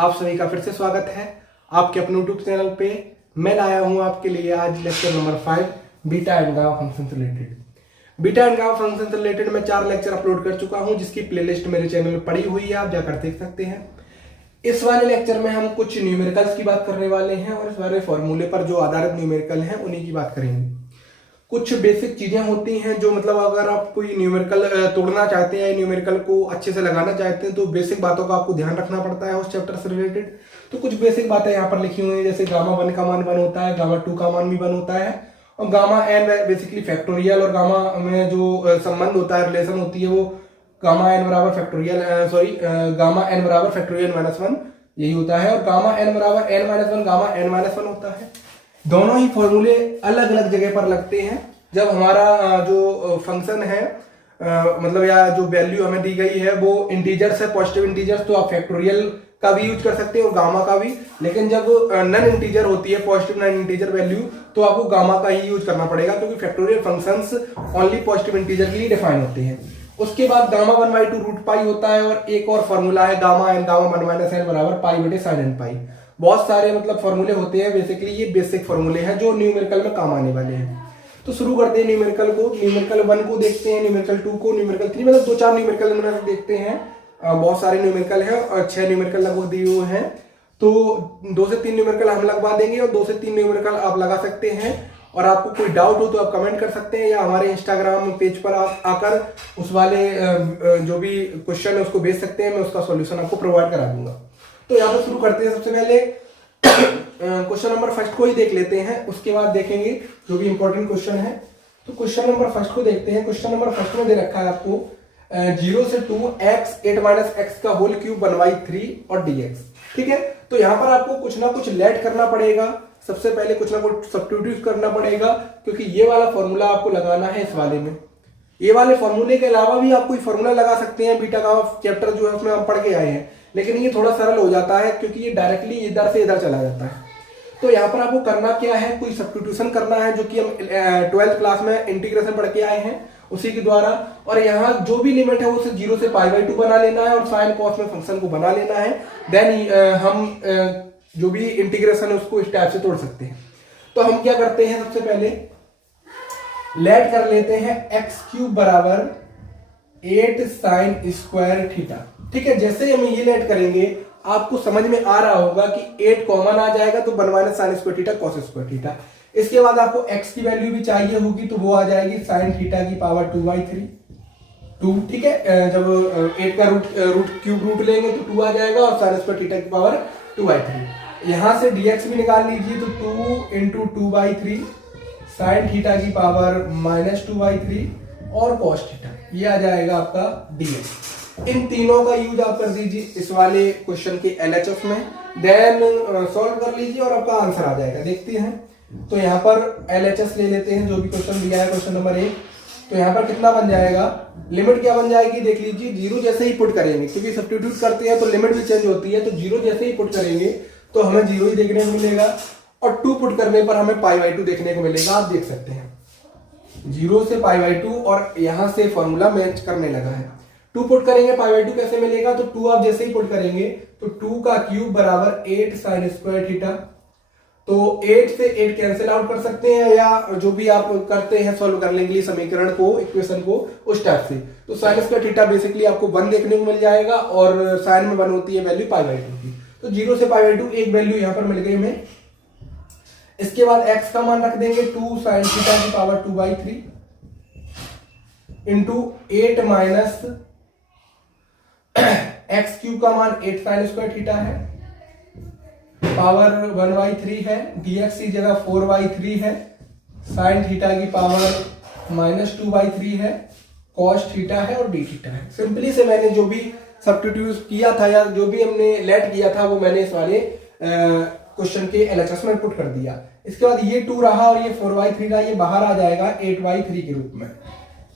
आप सभी का फिर से स्वागत है आपके अपने यूट्यूब चैनल पे। मैं लाया हूँ आपके लिए आज lecture number 5 beta and gamma function से related. Beta and gamma function से रिलेटेड मैं 4 लेक्चर अपलोड कर चुका हूँ, जिसकी प्लेलिस्ट मेरे चैनल में पड़ी हुई है, आप जाकर देख सकते हैं। इस वाले लेक्चर में हम कुछ न्यूमेरिकल्स की बात करने वाले हैं और इस वाले फॉर्मूले पर जो आधारित न्यूमेरिकल हैं उन्हीं की बात करेंगे। कुछ बेसिक चीजें होती हैं जो मतलब अगर आप कोई न्यूमेरिकल तोड़ना चाहते हैं, न्यूमेरिकल को अच्छे से लगाना चाहते हैं, तो बेसिक बातों का आपको ध्यान रखना पड़ता है उस चैप्टर से रिलेटेड। तो कुछ बेसिक बातें यहाँ पर लिखी हुई हैं, जैसे गामा 1 का मान 1 होता है, गामा 2 का मान भी 1 होता है, और गामा एन बेसिकली फैक्टोरियल, और गामा में जो संबंध होता है, रिलेशन होती है, वो गामा एन बराबर फैक्टोरियल गामा एन बराबर फैक्टोरियल -1 यही होता है, और गामा एन बराबर n-1 गामा n-1 होता है। दोनों ही फॉर्मूले अलग अलग जगह पर लगते हैं जब हमारा जो फंक्शन है मतलब या जो वैल्यू हमें दी गई है वो इंटीजर्स है, पॉजिटिव इंटीजर्स, तो आप फैक्टोरियल का भी यूज कर सकते हैं और गामा का भी। लेकिन जब नन इंटीजर होती है, पॉजिटिव नन इंटीजर वैल्यू, तो आपको गामा का ही यूज करना पड़ेगा, क्योंकि factorial functions only positive integer के लिए डिफाइन होते हैं। उसके बाद गामा 1/2 रूट पाई होता है, और एक और फॉर्मूला है गामा 1 - n बराबर π/sin n π। बहुत सारे मतलब फॉर्मूले होते हैं, बेसिकली ये बेसिक फॉर्मूले हैं जो न्यूमेरिकल में काम आने वाले हैं। तो शुरू करते हैं न्यूमेरिकल को। न्यूमेरिकल 1 को देखते हैं, न्यूमेरिकल 2 को, न्यूमेरिकल 3, मतलब 2-4 न्यूमेरिकल इनमें देखते हैं। बहुत सारे न्यूमेरिकल हैं और 6 न्यूमेरिकल लगभग दिए हुए हैं, तो 2 से 3 न्यूमेरिकल हम लगवा देंगे और 2 से 3 न्यूमेरिकल आप लगा सकते हैं। और आपको कोई डाउट हो तो आप कमेंट कर सकते हैं, या हमारे इंस्टाग्राम पेज पर आप आकर उस वाले जो भी क्वेश्चन है उसको भेज सकते हैं, मैं उसका सॉल्यूशन आपको प्रोवाइड करा दूंगा। तो यहाँ पर शुरू करते हैं। सबसे पहले क्वेश्चन नंबर फर्स्ट को ही देख लेते हैं, उसके बाद देखेंगे जो भी इंपॉर्टेंट क्वेश्चन है। तो क्वेश्चन नंबर फर्स्ट को देखते हैं। क्वेश्चन नंबर फर्स्ट में दे रखा है आपको 0 से 2 x 8 - x का होल क्यूब 1/3 और dx। ठीक है, तो यहाँ पर आपको कुछ ना कुछ लेट करना पड़ेगा, सबसे पहले कुछ ना कुछ सब्स्टिट्यूट करना पड़ेगा, क्योंकि ये वाला फॉर्मूला आपको लगाना है इस वाले में। ये वाले फॉर्मूले के अलावा भी आप कोई फॉर्मूला लगा सकते हैं, बीटा का चैप्टर जो है उसमें हम पढ़ के आए हैं, लेकिन ये थोड़ा सरल हो जाता है क्योंकि ये डायरेक्टली इधर से इधर चला जाता है। तो यहाँ पर आपको करना क्या है, कोई सब्स्टिट्यूशन करना है, जो कि हम 12th क्लास में इंटीग्रेशन पढ़ के आए हैं उसी के द्वारा। और यहाँ जो भी लिमिट है वो 0 से π/2 बना लेना है और साइन कॉस में फंक्शन को बना लेना है। देन हम जो भी इंटीग्रेशन है उसको इस टाइप से तोड़ सकते हैं। तो हम क्या करते हैं, सबसे पहले लेट कर लेते हैं x³ बराबर 8 sin स्क्वायर थीटा। ठीक है, जैसे ही हम ये लेट करेंगे आपको समझ में आ रहा होगा कि 8 कॉमन आ जाएगा, तो 1 - sin square theta cos square theta. इसके बाद आपको x की वैल्यू भी चाहिए होगी, तो वो आ जाएगी sin थीटा की पावर 2/3। ठीक है, जब 8 का रूट लेंगे तो 2 आ जाएगा, और sin स्क्वायर थीटा की पावर 2/3। यहां से dx भी निकाल लीजिए, तो 2 × 2/3 sin थीटा की पावर -2/3 और cos थीटा, ये आ जाएगा आपका dx। इन तीनों का यूज आप कर दीजिए इस वाले क्वेश्चन के LHS में, देन सॉल्व कर लीजिए और आपका आंसर आ जाएगा। देखते हैं, तो यहाँ पर LHS ले लेते हैं जो भी क्वेश्चन दिया है, क्वेश्चन नंबर 1। तो यहाँ पर कितना बन जाएगा, लिमिट क्या बन जाएगी देख लीजिए। 0 जैसे ही पुट करेंगे, क्योंकि सब्स्टिट्यूट करते हैं तो लिमिट भी चेंज होती है, तो 0 जैसे ही पुट करेंगे तो हमें 0 ही देखने को मिलेगा, और 2 पुट करने पर हमें π/2 देखने को मिलेगा। आप देख सकते हैं 0 से π/2, और यहाँ से फॉर्मूला मैच करने लगा है। 2 पुट करेंगे π/2 कैसे मिलेगा, तो 2 आप जैसे ही पुट करेंगे तो 2 का क्यूब बराबर 8 sin स्क्वायर थीटा। तो 8 से 8 कैंसिल आउट कर सकते हैं, या जो भी आप करते हैं सॉल्व कर लेंगे समीकरण को, इक्वेशन को उस टाइप से। तो sin स्क्वायर थीटा बेसिकली आपको 1 देखने को मिल जाएगा, और साइन में 1 होती है वैल्यू π/2 की। तो 0 से π/2 एक वैल्यू यहाँ पर मिल गई हमें। इसके बाद x का मान रख देंगे 2 sin थीटा की पावर 2/3 इंटू 8 - x³ का मान 8 sin स्क्वायर थीटा है, पावर 1/3 है, dx की जगह 4/3 है, sin थीटा की पावर -2/3 है, cos थीटा है, और d थीटा है। सिंपली से मैंने जो भी सब्स्टिट्यूट किया था या जो भी हमने लेट किया था वो मैंने इस वाले क्वेश्चन के LHS में पुट कर दिया। इसके बाद ये 2 रहा और ये 4/3 रहा, ये बाहर आ जाएगा 8/3 के रूप में।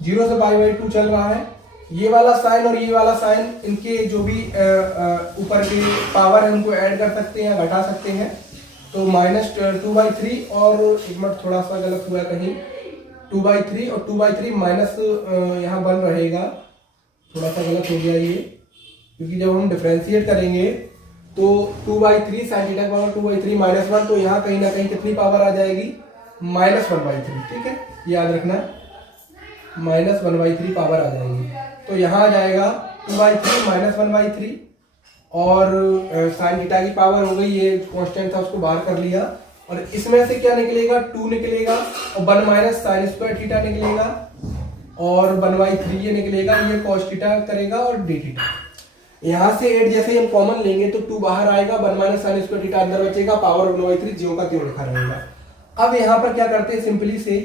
0 से π/2 चल रहा है, ये वाला साइन और ये वाला साइन, इनके जो भी ऊपर के पावर है उनको ऐड कर सकते हैं, घटा सकते हैं। तो -2/3, और एक मिनट थोड़ा सा गलत हुआ कहीं, 2/3 और 2/3 माइनस यहाँ बन रहेगा, थोड़ा सा गलत हो गया ये, क्योंकि जब हम डिफरेंशिएट करेंगे तो 2/3 साइन थीटा की पावर 2/3 -1, तो यहाँ कहीं ना कहीं कितनी पावर आ जाएगी, -1/3। ठीक है, याद रखना, -1/3 पावर आ जाएगी। तो यहाँ आ जाएगा 2/3 -1/3, और साइन थीटा की पावर हो गई, ये कांस्टेंट था उसको बाहर कर लिया, और इसमें से क्या निकलेगा, 2 निकलेगा, और 1 माइनस साइन स्क्वायर थीटा निकलेगा, और 1/3 ये निकलेगा, ये कॉस थीटा करेगा, और डी थीटा। यहाँ से 8 जैसे हम कॉमन लेंगे तो 2 बाहर आएगा, 1 माइनस साइन स्क्वायर थीटा अंदर बचेगा, पावर 1/3 ज्यों का त्यों लिखा रहेगा। अब यहाँ पर क्या करते हैं, सिंपली से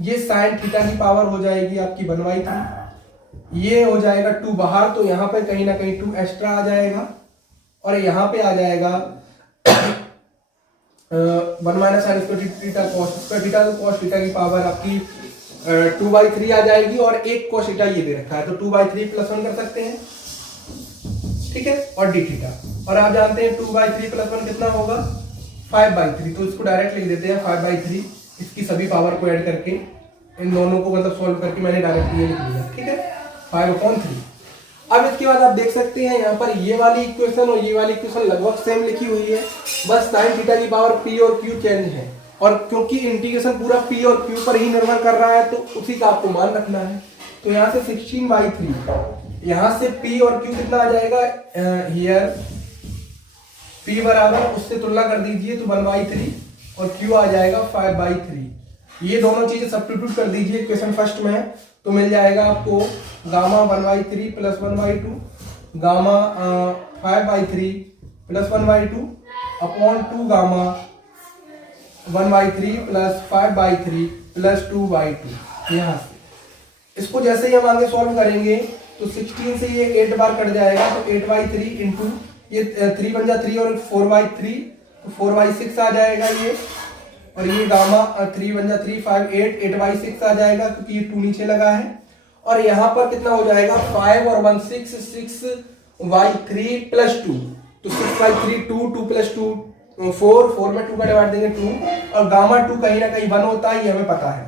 ये साइन थीटा की पावर हो जाएगी आपकी 1/3, ये हो जाएगा 2 बाहर, तो यहाँ पे कहीं ना कहीं 2 एक्स्ट्रा आ जाएगा, और यहाँ पे आ जाएगा 1 minus sine square theta cos square theta, तो कॉस थीटा की पावर आपकी 2/3 आ जाएगी, और एक कॉस थीटा ये दे रखा है, तो 2/3 + 1 कर सकते हैं। ठीक है, और डी थीटा, और आप जानते हैं 2/3 + 1 कितना होगा, 5/3, तो इसको डायरेक्ट लिख देते हैं 5/3, इसकी सभी पावर को ऐड करके, इन दोनों को मतलब सॉल्व करके मैंने डायरेक्ट ये लिख दिया। ठीक है, 5/3। अब इसके बाद आप देख सकते हैं यहाँ पर ये वाली इक्वेशन और ये वाली इक्वेशन लगभग सेम लिखी हुई है, बस साइन थीटा की पावर p और q चेंज है, और क्योंकि इंटीग्रेशन पूरा p और q पर ही निर्भर कर रहा है, तो उसी का आपको मान रखना है। तो यहाँ से 16/3, यहाँ से p और q कितना आ जाएगा, हियर p बराबर, उससे तुलना कर दीजिए तो 1/3, और q आ जाएगा 5/3। ये दोनों चीजें सब्स्टिट्यूट कर दीजिए इक्वेशन फर्स्ट में, तो मिल जाएगा आपको गामा 1/3 + 1/2, गामा 5/3 + 1/2 अपॉन 2 गामा 1/3 + 5/3 + 2/2। यहाँ से इसको जैसे ही हम आगे सॉल्व करेंगे तो 16 से ये 8 बार कट जाएगा, तो 8/3 इंटू ये 3 बन जा 3 और 4/3, तो 4/6 आ जाएगा ये, और ये गामा 3 बन जा 3 5 8 8/6 आ जाएगा, क्योंकि ये 2 नीचे लगा है, और यहाँ पर कितना हो जाएगा 5 और 1 6 6/3 + 2, तो 6/3 2 2 + 2 4 4 में 2 का डिवाइड देंगे 2, और गामा 2 कहीं ना कहीं 1 होता है, ये हमें पता है।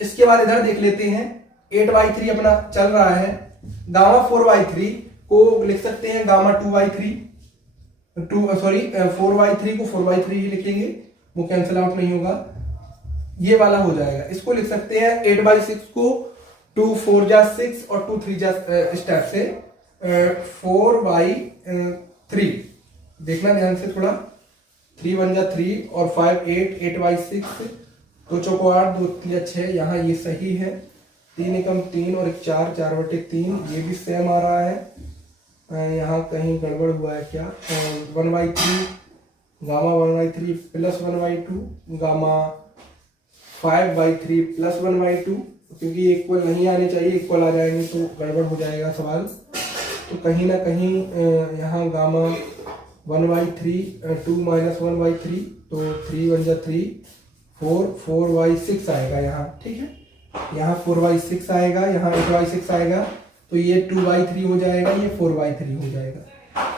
इसके बाद इधर देख लेते हैं, 8/3 अपना चल रहा है, गामा 4/3 को लिख सकते हैं गामा 2/3, 4/3 को 4/3 ही लिखेंगे, वो कैंसिल आउट नहीं होगा, ये वाला हो जाएगा। इसको लिख सकते हैं 8/6 को 2 4 जा 6 और 2 3 जा स्टेप से 4/3, देखना ध्यान से थोड़ा, 3 1 जा 3 और 5 8 8/6, 2 चौको 8 2 3 6, यहाँ ये सही है, 3 एकम 3 और 1 4 4/3, ये भी सेम आ रहा है, यहाँ कहीं गड़बड़ हुआ है क्या, 1/3 गामा 1/3 + 1/2 गामा 5/3 + 1/2, क्योंकि इक्वल नहीं आने चाहिए, इक्वल आ जाएंगे तो गड़बड़ हो जाएगा सवाल, तो कहीं ना कहीं यहाँ गामा 1/3 2 - 1/3, तो 3 1 जा 3 4 4/6 आएगा यहाँ। ठीक है, यहाँ 4/6 आएगा, यहाँ 8/6 आएगा, तो ये 2/3 हो जाएगा, ये 4/3 हो जाएगा।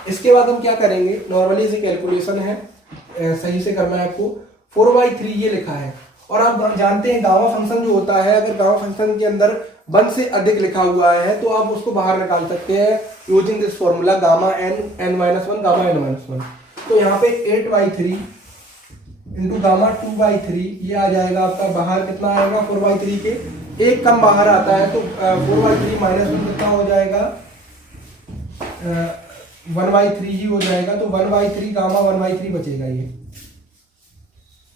इसके बाद हम क्या करेंगे, नॉर्मली से कैलकुलेशन है, सही से करना है आपको। 4/3 ये लिखा है, और आप जानते हैं गामा फंक्शन जो होता है, अगर गामा फंक्शन के अंदर 1 से अधिक लिखा हुआ है तो आप उसको बाहर निकाल सकते हैं using this formula gamma n-1 gamma n-1। तो यहाँ पे 8/3 इंटू गामा 2/3, ये आ जाएगा आपका, बाहर कितना आएगा 4/3 के एक कम बाहर आता है, तो 4/3 - 1 कितना हो जाएगा, 1/3 ही हो जाएगा, तो 1/3 गामा 1/3 बचेगा ये।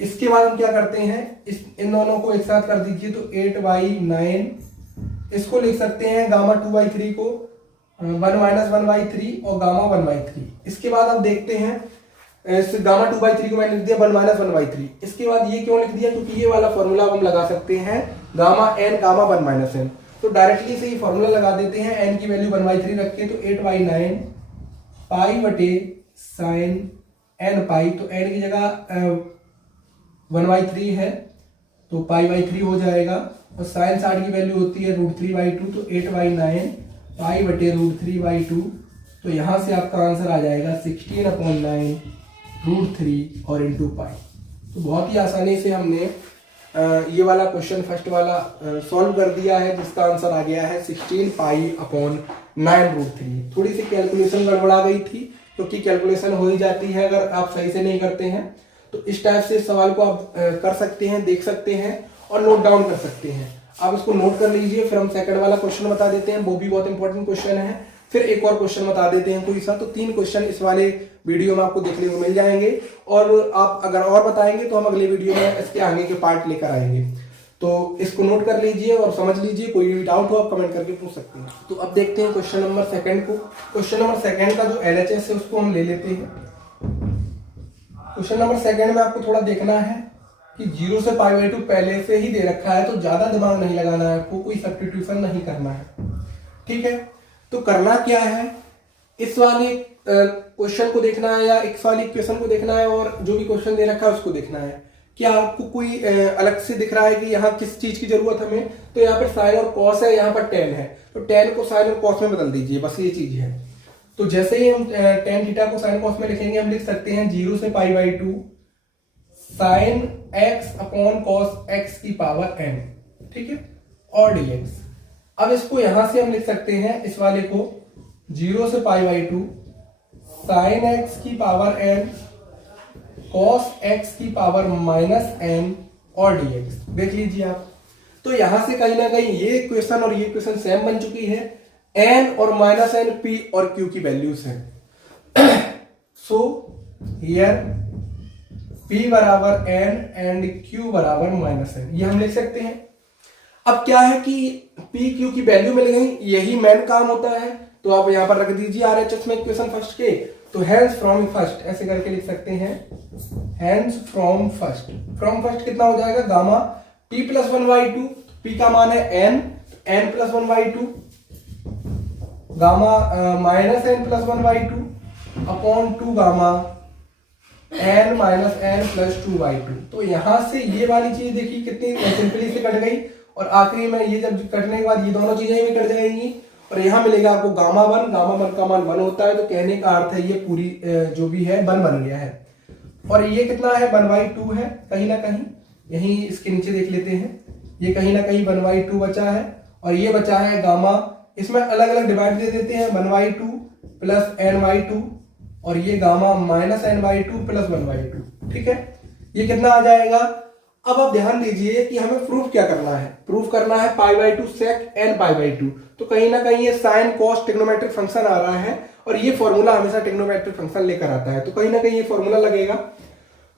इसके बाद हम क्या करते हैं, इन दोनों को एक साथ कर दीजिए, तो 8/9, इसको लिख सकते हैं गामा 2/3 को 1 - 1/3 और गामा 1/3। इसके बाद आप देखते हैं, इस गामा 2/3 को मैंने लिख दिया 1 - 1/3। इसके बाद ये क्यों लिख दिया, क्योंकि ये वाला फॉर्मूला हम लगा सकते हैं गामा n गामा 1 - n, तो डायरेक्टली से ये फॉर्मूला लगा देते हैं, n की वैल्यू 1/3 रख के, तो 8/9 π/sin nπ, तो n की जगह 1/3 है, तो π/3 हो जाएगा, और sin 60 की वैल्यू होती है √3/2, तो 8/9 π/√3/2, तो यहाँ से आपका आंसर आ जाएगा 16/9 √3 और इंटू पाई। तो बहुत ही आसानी से हमने ये वाला क्वेश्चन फर्स्ट वाला सॉल्व कर दिया है, जिसका आंसर आ गया है 16 π/9 √3। थोड़ी सी कैलकुलेशन गड़बड़ा गई थी, क्योंकि कैलकुलेशन हो ही जाती है अगर आप सही से नहीं करते हैं। तो इस टाइप से सवाल को आप कर सकते हैं, देख सकते हैं और नोट डाउन कर सकते हैं। आप इसको नोट कर लीजिए, फिर हम सेकंड वाला क्वेश्चन बता देते हैं, वो भी बहुत इंपॉर्टेंट क्वेश्चन है। फिर एक और क्वेश्चन बता देते हैं कोई सा। तो 3 क्वेश्चन इस वाले वीडियो में आपको देखने को मिल जाएंगे, और आप अगर और बताएंगे तो हम अगले वीडियो में इसके आगे के पार्ट लेकर आएंगे। तो इसको नोट कर लीजिए और समझ लीजिए, कोई भी डाउट हो आप कमेंट करके पूछ सकते हैं। तो अब देखते हैं क्वेश्चन नंबर सेकंड को। क्वेश्चन नंबर सेकंड का जो LHS है उसको हम ले लेते हैं। क्वेश्चन नंबर सेकंड में आपको थोड़ा देखना है कि 0 से π/2 पहले से ही दे रखा है, तो ज्यादा दिमाग नहीं लगाना है आपको, कोई सब्स्टिट्यूशन नहीं करना है, ठीक है। तो करना क्या है, इस वाले क्वेश्चन को देखना है या इस वाली इक्वेशन को देखना है, और जो भी क्वेश्चन दे रखा है उसको देखना है। क्या आपको कोई अलग से दिख रहा है कि यहाँ किस चीज की जरूरत हमें, तो यहाँ पर साइन और कॉस है, यहाँ पर टेन है, तो टेन को साइन और कॉस में बदल दीजिए, बस ये चीज है। तो जैसे ही हम टेन थीटा को साइन कॉस में लिखेंगे, हम लिख सकते हैं 0 से π/2 sine x upon cos x की पावर n, ठीक है, और dx। अब इसको यहां से हम लिख सकते हैं, इस वाले को 0 से π/2 साइन x की पावर n cos x की पावर -n और dx। देख लीजिए आप। तो यहां से कहीं ना कहीं ये इक्वेशन और ये इक्वेशन सेम बन चुकी है। n और -n p और q की वैल्यूज हैं। सो हियर p बराबर n एंड q बराबर -n, ये हम लिख सकते हैं। अब क्या है कि p q की वैल्यू मिल गई, यही मेन काम होता है। तो आप यहां पर रख दीजिए RHS में इक्वेशन फर्स्ट के। तो हैंस फ्रॉम फर्स्ट ऐसे करके लिख सकते हैं, hence from first. From first कितना हो जाएगा, गामा p प्लस 1/2, p का मान है n, n plus 1/2 gamma -n plus 1/2 upon 2 gamma n minus n plus 2/2। तो यहां से ये वाली चीज देखिए कितनी सिंपली से कट गई, और आखिरी में ये जब कटने के बाद ये दोनों चीजें भी कट जाएंगी, और यहाँ मिलेगा आपको गामा 1 का मान 1 होता है। तो कहने का अर्थ है ये पूरी जो भी है 1 बन गया है। और ये कितना है, 1/2 है, कहीं ना कहीं यही इसके नीचे देख लेते हैं, ये कहीं ना कहीं 1/2 बचा है, और ये बचा है गामा। इसमें अलग अलग डिवाइड दे देते हैं, 1/2 प्लस n/2, और ये गामा -n/2 प्लस 1/2, ठीक है। ये कितना आ जाएगा। अब आप ध्यान दीजिए कि हमें प्रूफ क्या करना है, प्रूफ करना है π/2 sec n π/2। तो कहीं ना कहीं ये साइन कॉस ट्रिग्नोमेट्रिक फंक्शन आ रहा है, और ये फॉर्मूला हमेशा ट्रिग्नोमेट्रिक फंक्शन लेकर आता है, तो कहीं ना कहीं ये फॉर्मूला लगेगा।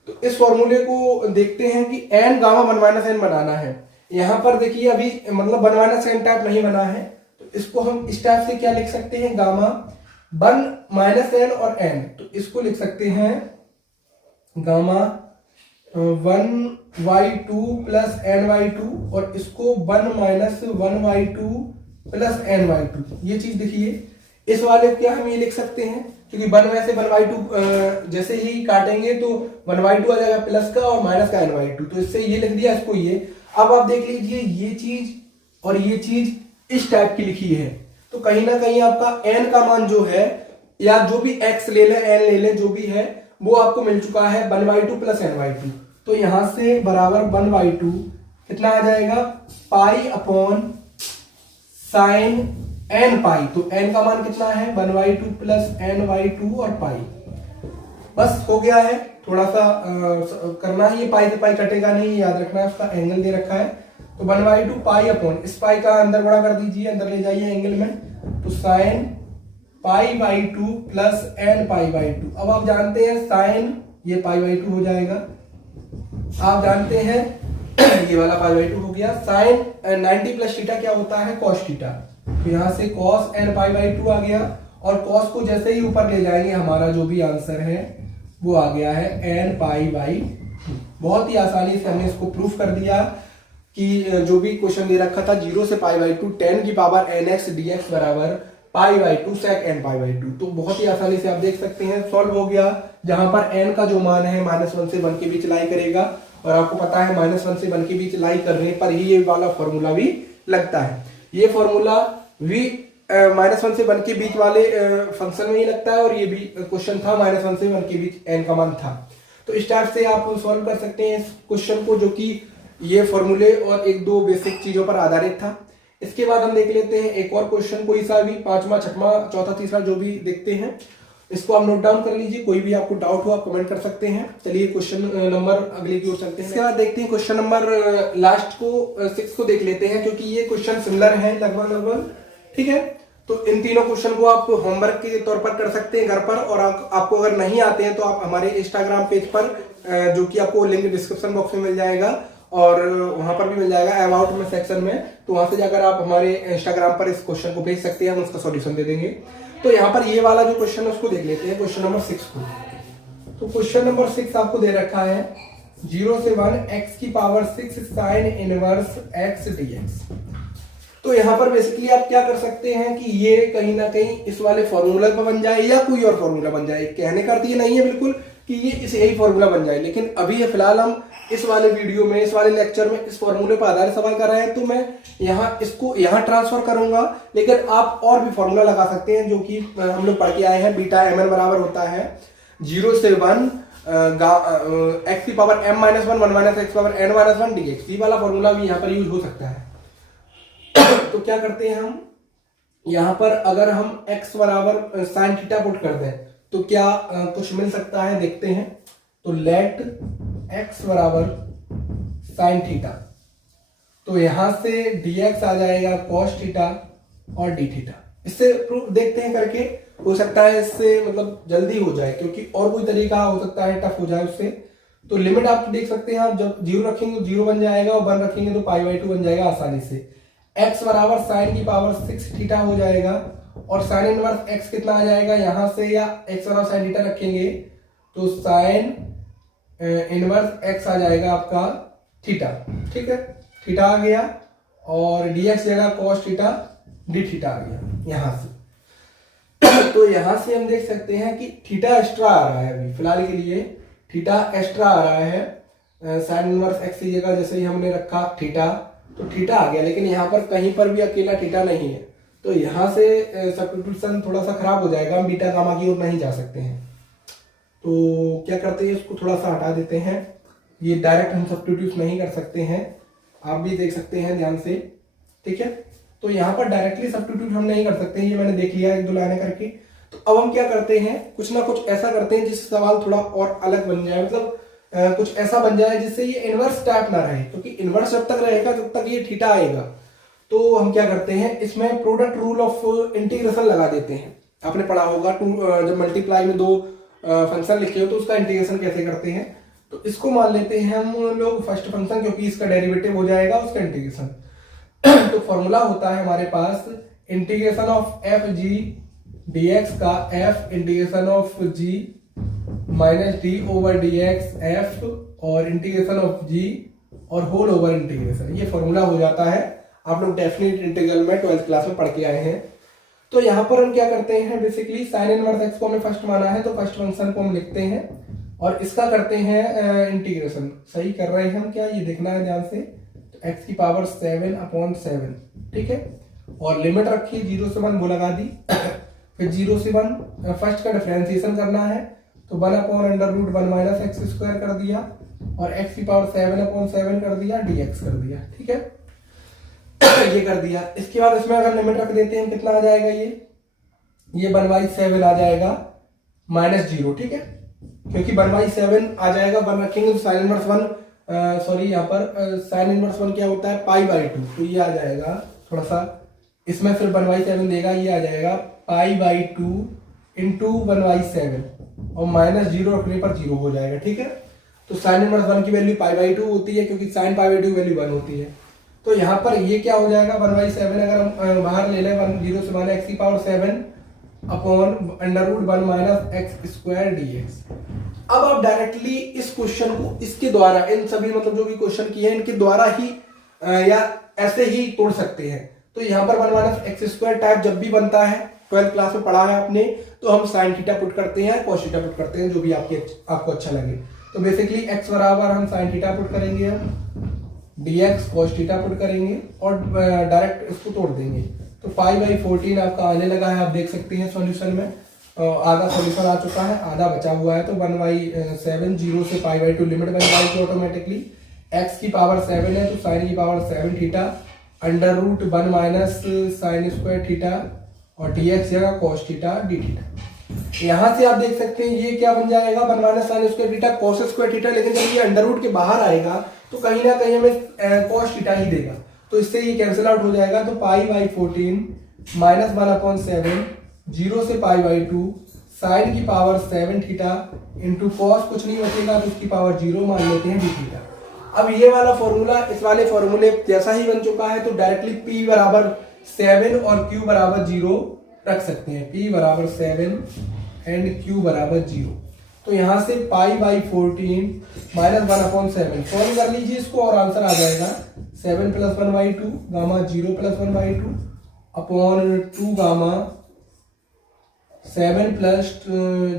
तो इस फॉर्मूले को देखते हैं कि n गामा 1 - n बनाना है। यहां पर देखिए अभी मतलब 1 - n टाइप नहीं बना है, तो इसको हम इस टाइप से क्या लिख सकते हैं, गामा 1 - n और n। तो इसको लिख सकते हैं गामा 1/2 प्लस n/2, और इसको 1 - 1/2 प्लस n/2। ये चीज देखिए, इस वाले को क्या हम ये लिख सकते हैं, क्योंकि 1 में से 1/2 जैसे ही काटेंगे तो 1/2 आ जाएगा प्लस का और माइनस का n/2, तो इससे ये लिख दिया, इसको ये। अब आप देख लीजिए ये चीज और ये चीज इस टाइप की लिखी है, तो कहीं ना कहीं आपका n का मान जो है, या जो भी x ले लें n ले लें, जो भी है वो आपको मिल चुका है 1/2 प्लस n/2। तो यहां से बराबर 1/2 कितना आ जाएगा, पाई अपॉन साइन n पाई। तो n का मान कितना है, 1/2 प्लस n/2 और पाई। बस हो गया है, थोड़ा सा करना है, ये पाई से पाई कटेगा नहीं, याद रखना है, उसका एंगल दे रखा है। तो 1/2 पाई अपॉन, इस पाई का अंदर बड़ा कर दीजिए, अंदर ले जाइए एंगल में, तो साइन π/2 प्लस n π/2। अब आप जानते हैं साइन ये π/2 हो जाएगा, आप जानते हैं ये वाला π/2 हो गया। साइन 90 प्लस थीटा क्या होता है, कॉस थीटा। तो यहां से cos n π/2 आ गया, और cos को जैसे ही ऊपर ले जाएंगे हमारा जो भी आंसर है वो आ गया है n π/2। बहुत ही आसानी से हमने इसको प्रूफ कर दिया कि जो भी क्वेश्चन दे रखा था 0 से π/2 10 की पावर nx dx बराबर π/2 sec n π/2। तो बहुत ही आसानी से आप देख सकते हैं सॉल्व हो गया, जहां पर n का जो मान है -1 से 1 के बीच लाई करेगा, और आपको पता है -1 से 1 के बीच लाई करने पर ही ये वाला फॉर्मूला भी लगता है। ये फॉर्मूला भी -1 से 1 के बीच वाले फंक्शन में ही लगता है, और ये भी क्वेश्चन था -1 से 1 के बीच n का मान था। तो इस टाइप से आप सॉल्व कर सकते हैं इस क्वेश्चन को, जो कि ये फॉर्मूले और 1-2 बेसिक चीजों पर आधारित था। इसके बाद हम देख लेते हैं एक और क्वेश्चन, कोई सा भी 5वां 6वां चौथा तीसरा जो भी देखते हैं। इसको आप नोट डाउन कर लीजिए, कोई भी आपको डाउट हो आप कमेंट कर सकते हैं। चलिए क्वेश्चन नंबर अगले की ओर चलते हैं। इसके बाद देखते हैं क्वेश्चन नंबर लास्ट को 6 को देख लेते हैं, क्योंकि ये क्वेश्चन सिमिलर है लगभग। ठीक है, तो इन तीनों क्वेश्चन को आप होमवर्क के तौर पर कर सकते हैं घर पर, और आपको अगर नहीं आते हैं तो आप हमारे इंस्टाग्राम पेज पर, जो कि आपको लिंक डिस्क्रिप्शन बॉक्स में मिल जाएगा और वहां पर भी मिल जाएगा अबाउट में सेक्शन में, तो वहां से जाकर आप हमारे इंस्टाग्राम पर इस क्वेश्चन को भेज सकते हैं, हम उसका सॉल्यूशन दे देंगे। तो यहाँ पर ये वाला जो क्वेश्चन है उसको देख लेते हैं, क्वेश्चन नंबर 6 को। तो क्वेश्चन नंबर 6 आपको दे रखा है 0 से 1 x की power 6 sine inverse x dx। तो यहाँ पर बेसिकली आप क्या कर सकते हैं कि ये कहीं ना कहीं इस वाले फॉर्मूला पर बन जाए या कोई और फॉर्मूला बन जाए। कहने का अर्थ ये नहीं है बिल्कुल कि ये इस यही फॉर्मूला बन जाए, लेकिन अभी फिलहाल हम इस वाले वीडियो में, इस वाले लेक्चर में इस फॉर्मूले पर आधारित सवाल कर रहे हैं, तो मैं इसको यहाँ ट्रांसफर करूंगा। लेकिन आप और भी फॉर्मूला लगा सकते हैं, जो कि हम लोग पढ़ के आए हैं। बीटा mn बराबर होता है 0 से 1 x की power m -1 1 - x power n - 1 dx। ये वाला फॉर्मूला भी यहाँ पर यूज हो सकता है। तो क्या करते हैं हम यहाँ पर, अगर हम x बराबर साइन थीटा पुट कर दें तो क्या कुछ मिल सकता है, देखते हैं। तो लेट x बराबर साइन थीटा, तो यहां से dx आ जाएगा cos थीटा और d थीटा। इससे प्रूफ देखते हैं करके, हो सकता है इससे मतलब जल्दी हो जाए, क्योंकि और कोई तरीका हो सकता है टफ हो जाए उससे। तो लिमिट आप देख सकते हैं, आप जब 0 रखेंगे तो 0 बन जाएगा, और 1 रखेंगे तो π/2 बन जाएगा आसानी से। x बराबर साइन की पावर 6 थीटा हो जाएगा, और साइन इनवर्स x कितना आ जाएगा यहां से, या x बराबर साइन थीटा रखेंगे तो साइन इनवर्स x आ जाएगा आपका थीटा। ठीक है, थीटा आ गया, और dx जगह cos थीटा d थीटा आ गया यहां से। तो यहां से हम देख सकते हैं कि थीटा एक्स्ट्रा आ रहा है, अभी फिलहाल के लिए थीटा एक्स्ट्रा आ रहा है। साइन इनवर्स x की जगह जैसे ही हमने रखा थीटा, तो थीटा आ गया, लेकिन यहाँ पर कहीं पर भी अकेला थीटा नहीं है, तो यहाँ से सब्स्टिट्यूशन थोड़ा सा खराब हो जाएगा, हम बीटा गामा की ओर नहीं जा सकते हैं। तो क्या करते हैं, इसको थोड़ा सा हटा देते हैं। ये डायरेक्ट हम सब्स्टिट्यूट नहीं कर सकते हैं, आप भी देख सकते हैं ध्यान से। ठीक है, तो यहाँ पर डायरेक्टली सब्स्टिट्यूट हम नहीं कर सकते हैं, ये मैंने देख लिया एक दो लाइनें करके। तो अब हम क्या करते हैं, कुछ ना कुछ ऐसा करते हैं जिससे सवाल थोड़ा और अलग बन जाए, मतलब कुछ ऐसा बन जाए जिससे ये इनवर्स टाइप ना रहे, क्योंकि इनवर्स जब तक रहेगा तब तक ये थीटा आएगा। तो हम क्या करते हैं, इसमें प्रोडक्ट रूल ऑफ इंटीग्रेशन लगा देते हैं। आपने पढ़ा होगा जब मल्टीप्लाई में दो फंक्शन लिखे हो तो उसका इंटीग्रेशन कैसे करते हैं। तो इसको मान लेते हैं हम लोग फर्स्ट फंक्शन, क्योंकि इसका डेरिवेटिव हो जाएगा उसका इंटीग्रेशन। तो फॉर्मूला होता है हमारे पास integration of f g dx का f integration of g minus d over d x f, और इंटीग्रेशन ऑफ g और होल ओवर इंटीग्रेशन। ये फॉर्मूला हो जाता है, आप लोग डेफिनेट इंटीग्रल में 12th क्लास में पढ़ के आए हैं। तो यहाँ पर हम क्या करते हैं, बेसिकली साइन इनवर्स x को हमने फर्स्ट माना है, तो फर्स्ट फंक्शन को हम लिखते हैं और इसका करते हैं इंटीग्रेशन। सही कर रहे हैं हम क्या, ये देखना है ध्यान से। तो x की पावर 7/7, ठीक है, और लिमिट रखी 0 से 1 वो लगा दी। फिर 0 से 1 फर्स्ट का डिफरेंशिएशन करना है, तो 1/√1 माइनस एक्स स्क्वायर कर दिया, और x की पावर 7/7 कर दिया, dx कर दिया। ठीक है, ये कर दिया। इसके बाद इसमें अगर लिमिट रख देते हैं कितना आ जाएगा, ये 1/7 आ जाएगा -0। ठीक है, क्योंकि 1/7 आ जाएगा, 1 रखेंगे तो साइन इनवर्स 1 सॉरी यहाँ पर साइन इनवर्स 1 क्या होता है π/2, तो ये आ जाएगा थोड़ा सा, इसमें फिर 1/7 देगा, ये आ जाएगा π/2 इंटू 1/7, और -0 रखने पर 0 हो जाएगा। ठीक है, तो साइन इनवर्स 1 की वैल्यू π/2 होती है, क्योंकि साइन π/2 वैल्यू 1 होती है। तो यहाँ पर ये क्या हो जाएगा, 1/7 अगर हम बाहर ले लें, 0 से 1 x की power 7 upon √1 minus x square dx। अब आप डायरेक्टली इस क्वेश्चन को इसके द्वारा, इन सभी मतलब जो भी क्वेश्चन किए हैं इनके द्वारा ही या ऐसे ही तोड़ सकते हैं। तो यहाँ पर 1 माइनस एक्स स्क्वायर टाइप जब भी बनता है, 12th क्लास में पढ़ा है आपने, तो हम साइन थीटा पुट करते हैं, कॉस थीटा पुट करते हैं, जो भी आपको अच्छा लगे। तो बेसिकली x बराबर हम साइन थीटा पुट करेंगे, dx cos थीटा पुट करेंगे, और डायरेक्ट इसको तोड़ देंगे। तो π/14 आपका आने लगा है, आप देख सकते हैं सॉल्यूशन में। आधा सॉल्यूशन आ चुका है, आधा बचा हुआ है। तो 1/7 0 से π/2 लिमिट बन जाएगी ऑटोमेटिकली। x की पावर 7 है, तो साइन की power 7 theta √1 minus sine square theta, और dx जगह cos थीटा d थीटा। यहाँ से आप देख सकते हैं ये क्या बन जाएगा, 1 minus sine square theta cos square theta, लेकिन जब ये अंडर रूट के बाहर आएगा तो कहीं ना कहीं हमें कॉस थीटा ही देगा, तो इससे ये कैंसिल आउट हो जाएगा। तो π/14 माइनस 1/7 0 से π/2 साइन की पावर 7 थीटा इंटू कॉस कुछ नहीं बचेगा तो उसकी पावर 0 मान लेते हैं d थीटा। अब ये वाला फॉर्मूला इस वाले फॉर्मूले जैसा ही बन चुका है, तो डायरेक्टली p बराबर 7 और q बराबर 0 रख सकते हैं, p बराबर 7 एंड q बराबर 0। तो यहाँ से π/14 माइनस 1/7 सॉल्व कर लीजिए इसको और आंसर आ जाएगा 7 + 1/2 गामा 0 + 1/2 अपॉन 2 गामा 7 +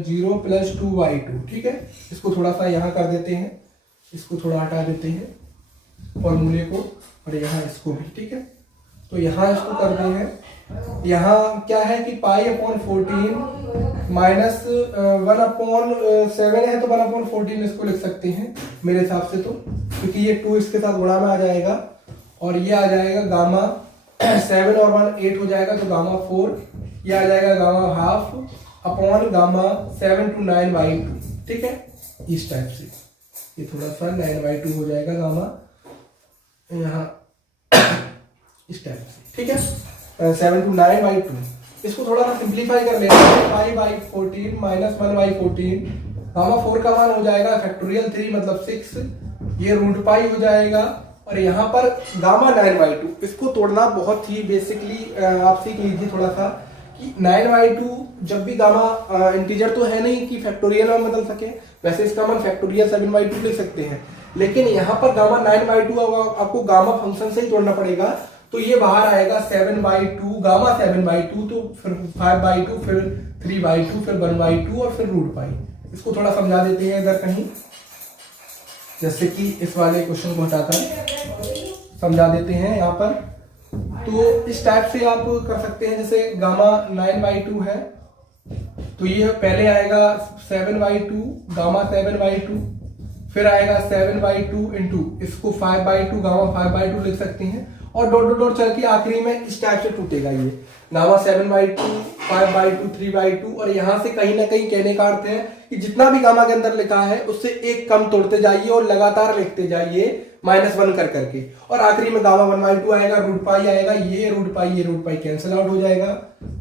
0 + 2/2। ठीक है, इसको थोड़ा सा यहाँ कर देते हैं, इसको थोड़ा हटा देते हैं फॉर्मूले को, और यहाँ इसको भी। ठीक है, तो यहाँ इसको कर दें हैं, यहाँ क्या है कि π/14 माइनस 1/7 है, तो 1/14 इसको लिख सकते हैं मेरे हिसाब से, तो क्योंकि ये 2 इसके साथ गुणा में आ जाएगा और ये आ जाएगा गामा 7 और 1 8 हो जाएगा, तो गामा 4, ये आ जाएगा gamma half upon gamma 7 to 9/2। ठीक है, इस टाइप से ये थोड़ा सा 9/2 हो जाएगा गामा यहाँ इस टाइप से। ठीक है, 7 to 9/2। इसको थोड़ा सा सिंप्लीफाई कर लेते हैं, π/14 माइनस 1/14 गामा 4 का मान हो जाएगा फैक्टोरियल 3 मतलब 6, ये रूट पाई हो जाएगा, और यहाँ पर गामा 9/2। इसको तोड़ना बहुत ही बेसिकली आप सीख लीजिए थोड़ा सा कि 9/2 जब भी गामा इंटीजर तो है नहीं कि फैक्टोरियल में बदल सके, वैसे इसका मान फैक्टोरियल 7/2 लिख सकते हैं, लेकिन यहाँ पर गामा 9/2 आपको गामा फंक्शन से ही तोड़ना पड़ेगा, तो ये बाहर आएगा 7/2 गामा 7/2, तो फिर 5/2 फिर 3/2 फिर 1/2 और फिर रूट पाई। इसको थोड़ा समझा देते हैं इधर कहीं, जैसे कि इस वाले क्वेश्चन को हटाकर समझा देते हैं यहाँ पर। तो इस टाइप से आप कर सकते हैं, जैसे गामा 9/2 है तो ये पहले आएगा 7/2 गामा 7/2, फिर आएगा 7/2 इंटू इसको 5/2 गामा 5/2 लिख सकते हैं, और डॉट डॉट डॉट चल के आखिरी में इस टाइप से टूटेगा ये गामा 7/2 5/2 3/2, और यहाँ से कहीं ना कहीं कहने का अर्थ है कि जितना भी गामा के अंदर लिखा है उससे एक कम तोड़ते जाइए और लगातार लिखते जाइए -1 कर करके, और आखिरी में गामा 1/2 आएगा, रूट पाई आएगा, ये रूट पाई कैंसिल आउट हो जाएगा।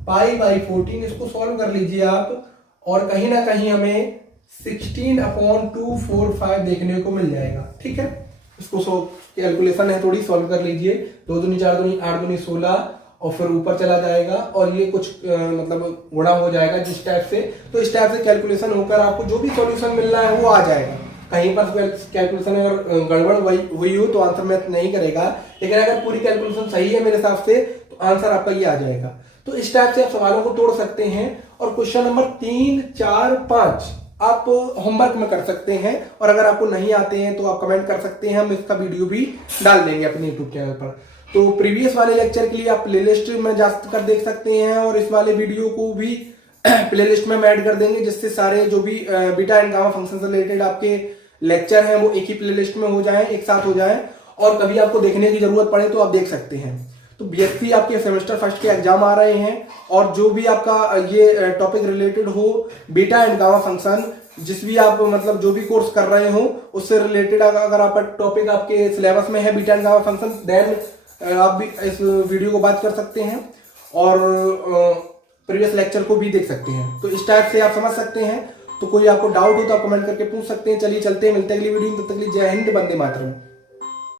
π/14 इसको सॉल्व कर लीजिए आप, और कहीं ना कहीं हमें 16/245 देखने को मिल जाएगा। ठीक है, इसको कैलकुलेशन है थोड़ी, सॉल्व कर लीजिए, 2 दूनी 4 दूनी 8 दूनी 16, और फिर ऊपर चला जाएगा और ये कुछ मतलब गुणा हो जाएगा जिस टाइप से, तो इस टाइप से कैलकुलेशन होकर आपको जो भी सॉल्यूशन मिल रहा है वो आ जाएगा। कहीं पर कैलकुलेशन अगर गड़बड़ हुई हो तो आंसर मैच नहीं करेगा, लेकिन अगर पूरी कैलकुलेशन सही है मेरे हिसाब से तो आंसर आपका ये आ जाएगा। तो इस टाइप से आप सवालों को तोड़ सकते हैं, और क्वेश्चन नंबर 3 4 5 आप होमवर्क में कर सकते हैं, और अगर आपको नहीं आते हैं तो आप कमेंट कर सकते हैं, हम इसका वीडियो भी डाल देंगे अपने यूट्यूब चैनल पर। तो प्रीवियस वाले लेक्चर के लिए आप प्लेलिस्ट में जाकर देख सकते हैं, और इस वाले वीडियो को भी प्लेलिस्ट में ऐड कर देंगे, जिससे सारे जो भी बीटा एंड गामा फंक्शन से रिलेटेड आपके लेक्चर हैं वो एक ही प्लेलिस्ट में हो जाएं, एक साथ हो जाएं, और कभी आपको देखने की जरूरत पड़े तो आप देख सकते हैं। तो बीएससी आपके सेमेस्टर फर्स्ट के एग्जाम आ रहे हैं, और जो भी आपका ये टॉपिक रिलेटेड हो बीटा एंड गामा फंक्शन, जिस भी आप मतलब जो भी कोर्स कर रहे हो उससे रिलेटेड अगर आपका टॉपिक आपके सिलेबस में है beta and gamma function, then आप भी इस वीडियो को बात कर सकते हैं और प्रीवियस लेक्चर को भी देख सकते हैं। तो इस टाइप से आप समझ सकते हैं। तो कोई आपको डाउट हो तो आप कमेंट करके पूछ सकते हैं। चलिए चलते हैं, मिलते हैं अगली वीडियो में, तब तक के लिए जय हिंद, वंदे मातरम।